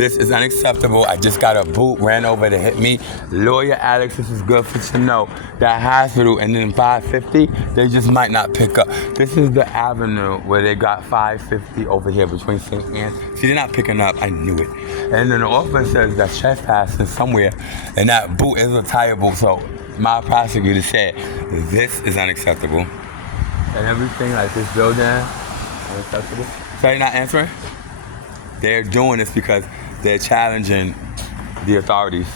This is unacceptable. I just got a boot, ran over to hit me. Lawyer Alex, this is good for you to know. That hospital and then 550, they just might not pick up. This is the avenue where they got 550 over here between St. Anne. See, they're not picking up. I knew it. And then the officer says that trespassing somewhere, and that boot is a tire boot. So my prosecutor said, this is unacceptable. And everything like this building, unacceptable. So you're not answering? They're doing this because they're challenging the authorities.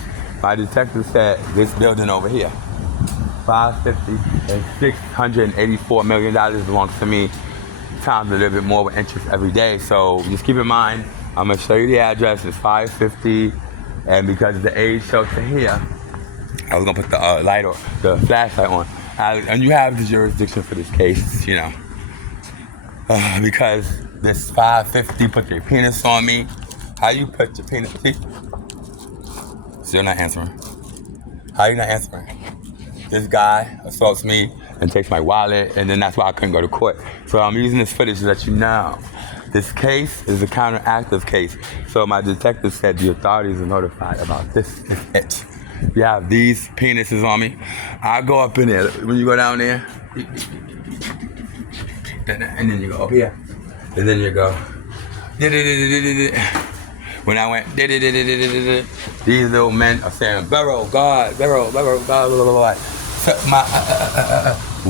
My detective said this building over here, 550 and $684 million belongs to me, times a little bit more with interest every day. So just keep in mind, I'm gonna show you the address. It's 550, and because the age shelter here, I was gonna put the light or the flashlight on. And you have the jurisdiction for this case, you know, because this 550 put their penis on me. How you put your penis? See? Still not answering. How you not answering? This guy assaults me and takes my wallet, and then that's why I couldn't go to court. So I'm using this footage to let you know. This case is a counteractive case. So my detective said the authorities are notified about this it. You have these penises on me. I go up in there. When you go down there, and then you go up here. And then you go. When I went, these little men are saying, Barrow, God, Barrow, Barrow, God, blah, blah, blah. So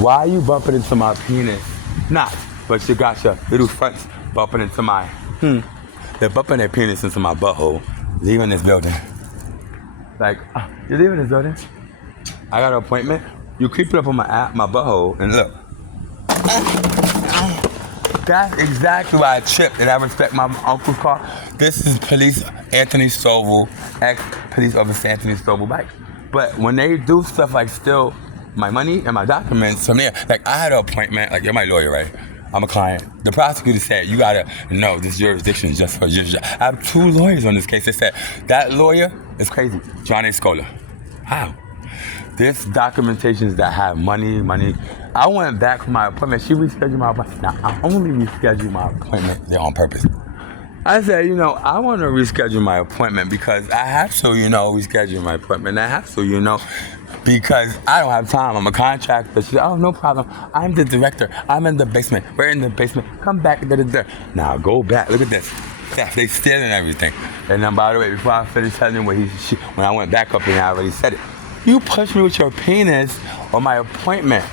why are you bumping into my penis? Not, but you got your little fronts bumping into my, They're bumping their penis into my butthole, leaving this building. Like, you're leaving this building? I got an appointment. You creep it up on my butthole, and look. That's exactly why I tripped, and I respect my uncle's car. This is Police Anthony Stovall, ex-police officer Anthony Stovall bike. But when they do stuff like steal my money and my documents from there, like I had an appointment, like you're my lawyer, right? I'm a client. The prosecutor said, you gotta know this jurisdiction is just for your job. I have 2 lawyers on this case. They said, that lawyer is crazy, John A. Scola. How? This documentations that have money. I went back for my appointment. She rescheduled my appointment. Now, I only rescheduled my appointment there on purpose. I said, I want to reschedule my appointment because I have to, reschedule my appointment. I have to, because I don't have time. I'm a contractor. She said, oh, no problem. I'm the director. I'm in the basement. We're in the basement. Come back. Now, go back. Look at this. Yeah, they stealing everything. And then, by the way, before I finish telling you when I went back up and I already said it, you pushed me with your penis on my appointment.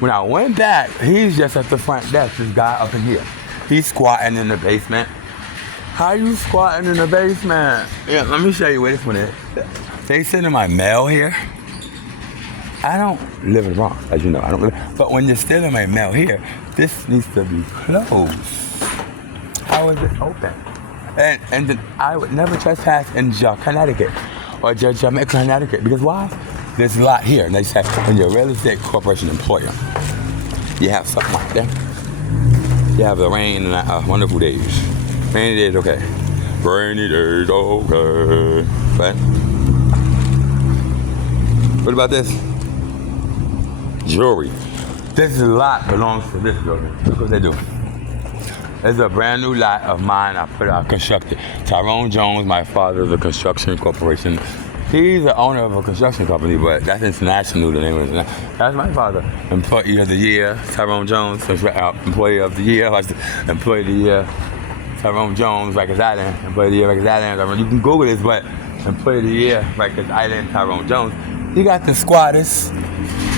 When I went back, he's just at the front desk, this guy up in here. He's squatting in the basement. How you squatting in the basement? Yeah, let me show you where this one is. They sending my mail here. I don't live in the Bronx, as you know. I don't live. But when you're stealing my mail here, this needs to be closed. How is this open? And then I would never trespass in Connecticut. Or Jamaica, Connecticut. Because why? There's a lot here. And they say, when you're a real estate corporation employer, you have something like that. You have the rain and wonderful days. Rainy days, okay. Rainy days, okay. Right? What about this? Jewelry. This lot belongs to this building. Look what they do. It's a brand new lot of mine I constructed. Tyrone Jones, my father, is a construction corporation. He's the owner of a construction company, but that's international, the name of it. That's my father. Employee of the year, Tyrone Jones. Employee of the year, employee of the year, Tyrone Jones, Rikers Island. Employee of the year, Rikers Island. You can Google this, but employee of the year, Rikers Island, Tyrone Jones. He got the squatters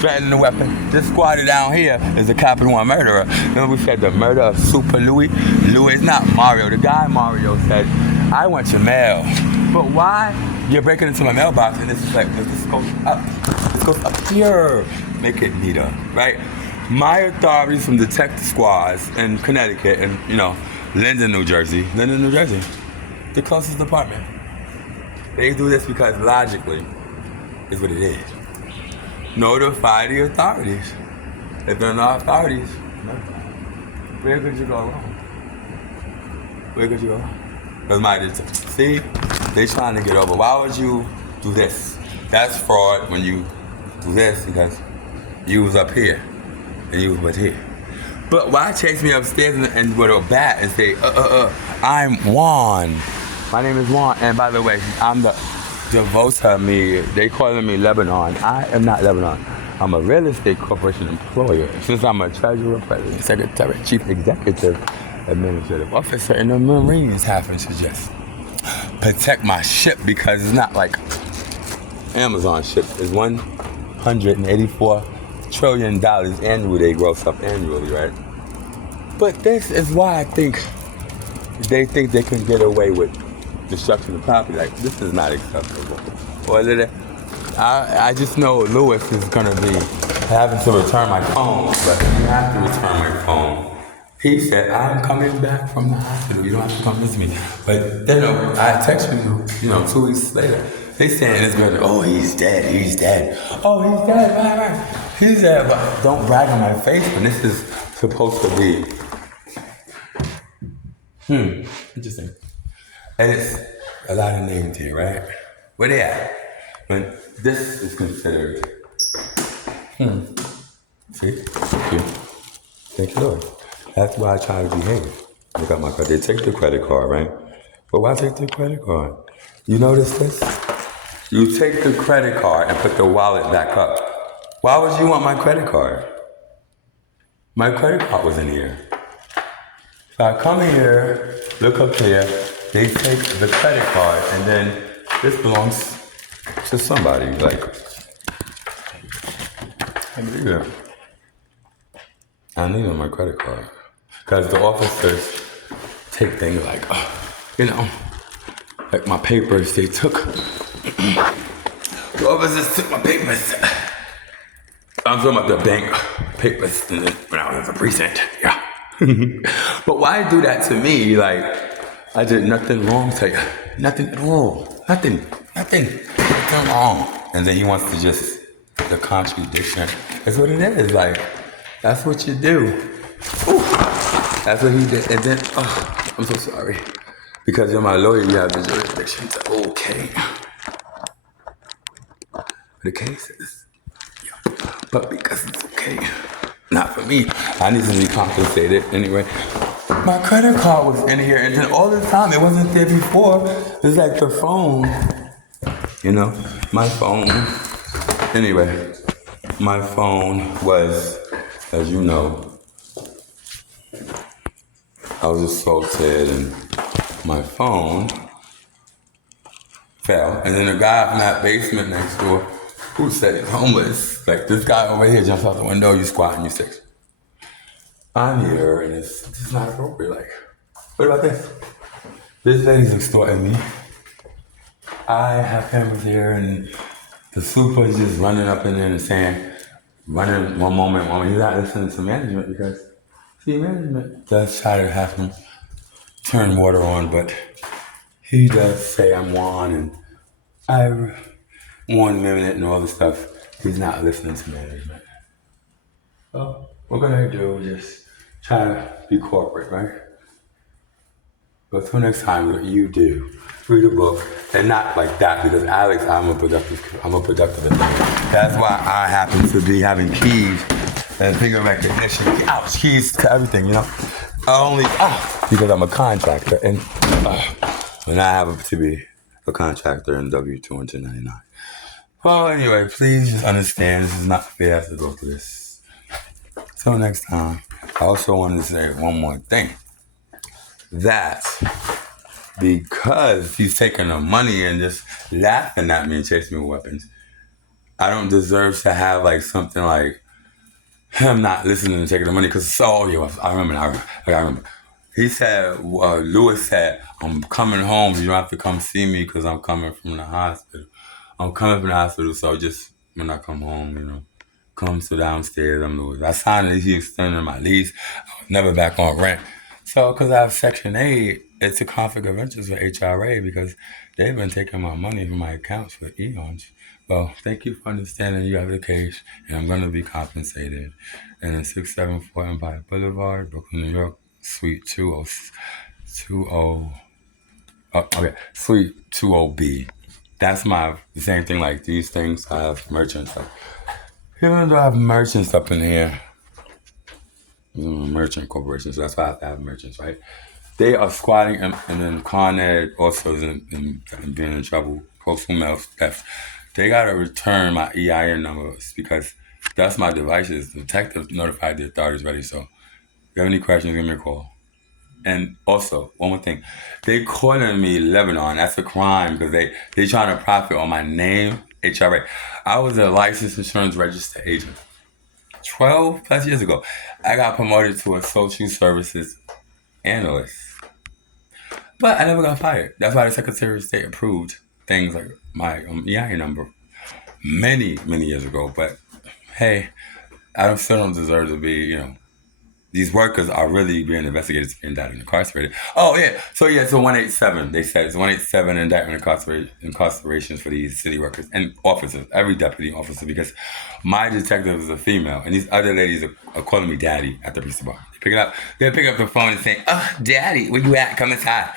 threatening the weapon. This squatter down here is a Capital One murderer. Remember we said the murder of Super Louis? Louis is not Mario. The guy Mario said, I want your mail. But why? You're breaking into my mailbox and this is like, this goes up. This goes up here. Make it neater, right? My authorities from detective squads in Connecticut and, Linden, New Jersey, the closest department. They do this because logically, is what it is. Notify the authorities. If they're not authorities, where could you go wrong? Where could you go wrong? Because my detective, see, they trying to get over. Why would you do this? That's fraud when you do this because you was up here and you was here. But why chase me upstairs and with a bat and say, I'm Juan? My name is Juan, and by the way, I'm the DeVoTa me. They calling me Lebanon. I am not Lebanon. I'm a real estate corporation employer. Since I'm a treasurer, president, secretary, chief executive, administrative officer, and the Marines happen to just protect my ship because it's not like Amazon ship. It's $184 trillion annually they gross up annually, right? But this is why I think they can get away with destruction of property. Like, this is not acceptable. Or I just know Lewis is gonna be having to return my phone, but you have to return my phone. He said, I'm coming back from the hospital. You don't have to come visit me. But then I texted you, 2 weeks later. They saying it's been, oh, he's dead. Oh, he's dead, right. He's dead, but don't brag on my face when this is supposed to be. Interesting. And it's a lot of names here, right? Where they at? When this is considered. See? Thank you, Lord. That's why I try to behave. Look at my card. They take the credit card, right? But why take the credit card? You notice this? You take the credit card and put the wallet back up. Why would you want my credit card? My credit card was in here. So I come here, look up here, they take the credit card, and then this belongs to somebody. Like, I believe it. I need my credit card. Because the officers take things like, like my papers, they took. The officers took my papers. I'm talking about the bank papers when I was in the precinct, yeah. But why do that to me? Like, I did nothing wrong to you. Nothing at all. Nothing wrong. And then he wants to just, the contradiction. That's what it is. Like, that's what you do. Ooh, that's what he did. And then, I'm so sorry. Because you're my lawyer, you have the jurisdiction to okay. The case is, but because it's okay. Not for me. I need to be compensated anyway. My credit card was in here, and then all the time, it wasn't there before. It's like the phone, my phone. Anyway, my phone was, as you know, I was assaulted, and my phone fell. And then the guy from that basement next door, who said he's homeless, like this guy over here jumps out the window, you squat and you six. I'm here, and it's just not appropriate. Like, what about this? This lady's extorting me. I have cameras here, and the super is just running up in there and saying, running one moment, he's not listening to management because, see, management does try to have him turn water on, but he does say I'm Juan, and I 1 minute and all this stuff. He's not listening to management. So what we're gonna do is just try to be corporate, right? But till next time, what you do, read a book, and not like that because Alex, I'm a productive individual. That's why I happen to be having keys and finger recognition. Ouch, keys to everything, Only because I'm a contractor, and I happen to be a contractor in W-2 and 1099. Well, anyway, please just understand this is not fair to go through this. Till next time, I also wanted to say one more thing. That because he's taking the money and just laughing at me and chasing me with weapons, I don't deserve to have like something like him not listening and taking the money. Because I remember. He said, Lewis said, I'm coming home. You don't have to come see me because I'm coming from the hospital. I'm coming from the hospital, so just when I come home, come sit downstairs. I'm Lewis. I signed it. He extended my lease. I was never back on rent. So, because I have Section 8, it's a conflict of interest for HRA because they've been taking my money from my accounts for eons. Well, thank you for understanding you have the case, and I'm going to be compensated. And it's 674 Empire Boulevard, Brooklyn, New York, Suite 20B. That's the same thing like these things. I have merchant stuff. Even though I have merchant stuff in here, merchant corporations, so that's why I have to have merchants, right? They are squatting, and then Con Ed also is being in trouble. Postal mail theft. They gotta return my EIN numbers because that's my devices. The detective notified the authorities already. So, if you have any questions, give me a call. And also, one more thing, they calling me Lebanon. That's a crime because they trying to profit on my name. HRA. I was a licensed insurance registered agent 12 plus years ago. I got promoted to a social services analyst. But I never got fired. That's why the Secretary of State approved things like my EIN number many years ago. But hey, still don't deserve to be, these workers are really being investigated to be indicted and incarcerated. Oh yeah, so it's a 187. They said it's 187 indictment incarcerations for these city workers and officers, every deputy officer, because my detective is a female, and these other ladies are calling me daddy at the police department. They pick up the phone and saying, "Oh, daddy, where you at? Come inside."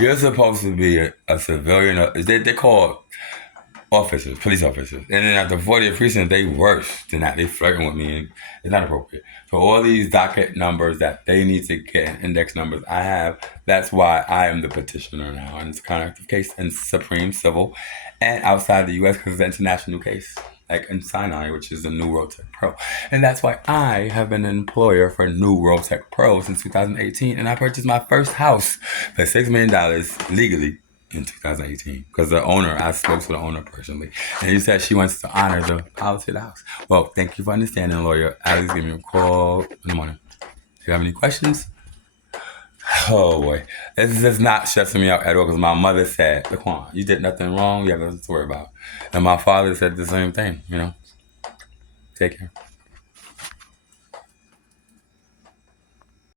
You're supposed to be a civilian. They call officers, police officers. And then at the 40th precinct, they worse than that. They flirting with me, and it's not appropriate. So all these docket numbers that they need to get, index numbers I have, that's why I am the petitioner now. And it's a contractive case in Supreme Civil and outside the U.S. because it's an international case, like in Sinai, which is the New World Tech Pro. And that's why I have been an employer for New World Tech Pro since 2018. And I purchased my first house for $6 million legally in 2018 because I spoke to the owner personally, and he said she wants to honor the policy of the house. Well, thank you for understanding, lawyer. Alex, give me a call in the morning. If you have any questions, oh boy, this is not stressing me out at all because my mother said, LAQUAN, you did nothing wrong, you have nothing to worry about. And my father said the same thing, Take care.